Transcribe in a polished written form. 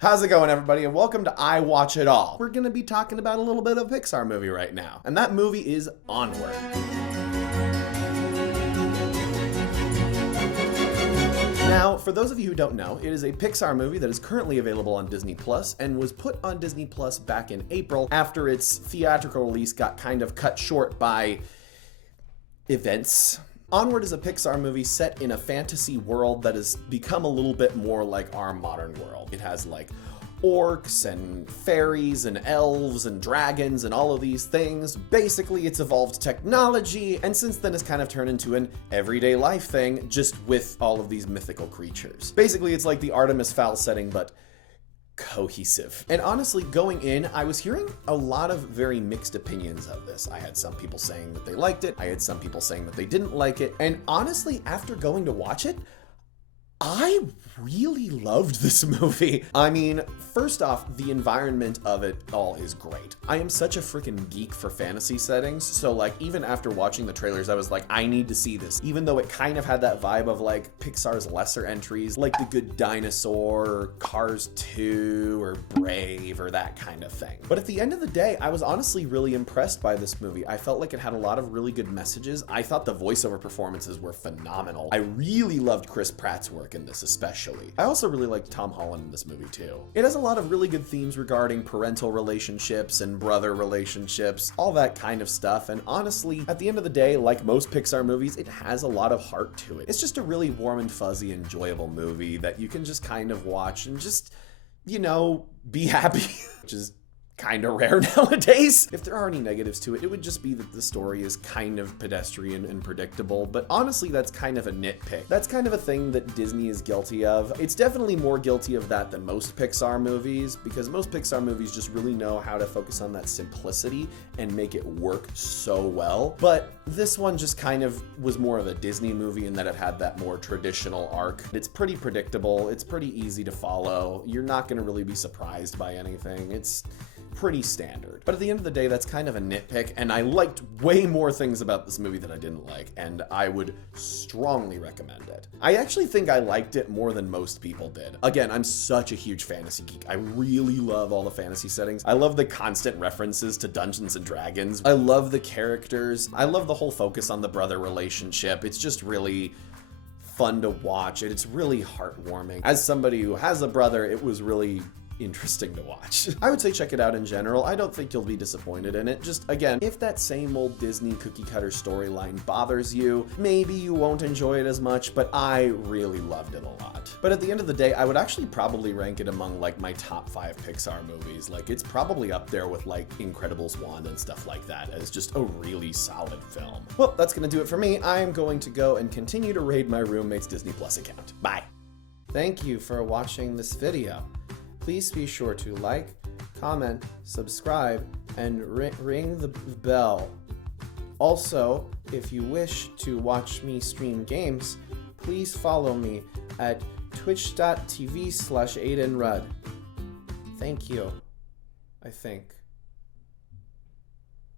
How's it going, everybody, and welcome to I Watch It All. We're gonna be talking about a little bit of a Pixar movie right now, and that movie is Onward. Now, for those of you who don't know, it is a Pixar movie that is currently available on Disney Plus and was put on Disney Plus back in April after its theatrical release got kind of cut short by events. Onward is a Pixar movie set in a fantasy world that has become a little bit more like our modern world. It has like orcs and fairies and elves and dragons and all of these things. Basically, it's evolved technology, and since then it's kind of turned into an everyday life thing, just with all of these mythical creatures. Basically, it's like the Artemis Fowl setting, but cohesive. And honestly, going in, I was hearing a lot of very mixed opinions of this. I had some people saying that they liked it. I had some people saying that they didn't like it. And honestly, after going to watch it, I really loved this movie. I mean, first off, the environment of it all is great. I am such a freaking geek for fantasy settings, so like even after watching the trailers, I was like, I need to see this. Even though it kind of had that vibe of like Pixar's lesser entries, like The Good Dinosaur, or Cars 2, or Brave, or that kind of thing. But at the end of the day, I was honestly really impressed by this movie. I felt like it had a lot of really good messages. I thought the voiceover performances were phenomenal. I really loved Chris Pratt's work in this especially. I also really liked Tom Holland in this movie too. It has a lot of really good themes regarding parental relationships and brother relationships, all that kind of stuff, and honestly, at the end of the day, like most Pixar movies, it has a lot of heart to it. It's just a really warm and fuzzy, enjoyable movie that you can just kind of watch and just, you know, be happy, which is kind of rare nowadays. If there are any negatives to it, it would just be that the story is kind of pedestrian and predictable, but honestly, that's kind of a nitpick. That's kind of a thing that Disney is guilty of. It's definitely more guilty of that than most Pixar movies, because most Pixar movies just really know how to focus on that simplicity and make it work so well. But this one just kind of was more of a Disney movie in that it had that more traditional arc. It's pretty predictable. It's pretty easy to follow. You're not going to really be surprised by anything. It's pretty standard. But at the end of the day, that's kind of a nitpick, and I liked way more things about this movie that I didn't like, and I would strongly recommend it. I actually think I liked it more than most people did. Again, I'm such a huge fantasy geek. I really love all the fantasy settings. I love the constant references to Dungeons and Dragons. I love the characters. I love the whole focus on the brother relationship. It's just really fun to watch, and it's really heartwarming. As somebody who has a brother, it was really interesting to watch. I would say check it out in general. I don't think you'll be disappointed in it. Just, again, if that same old Disney cookie cutter storyline bothers you, maybe you won't enjoy it as much, but I really loved it a lot. But at the end of the day, I would actually probably rank it among like my top 5 Pixar movies. Like, it's probably up there with like Incredibles 1 and stuff like that as just a really solid film. Well, that's gonna do it for me. I am going to go and continue to raid my roommate's Disney Plus account. Bye. Thank you for watching this video. Please be sure to like, comment, subscribe, and ring the bell. Also, if you wish to watch me stream games, please follow me at twitch.tv/AidenRudd. Thank you, I think.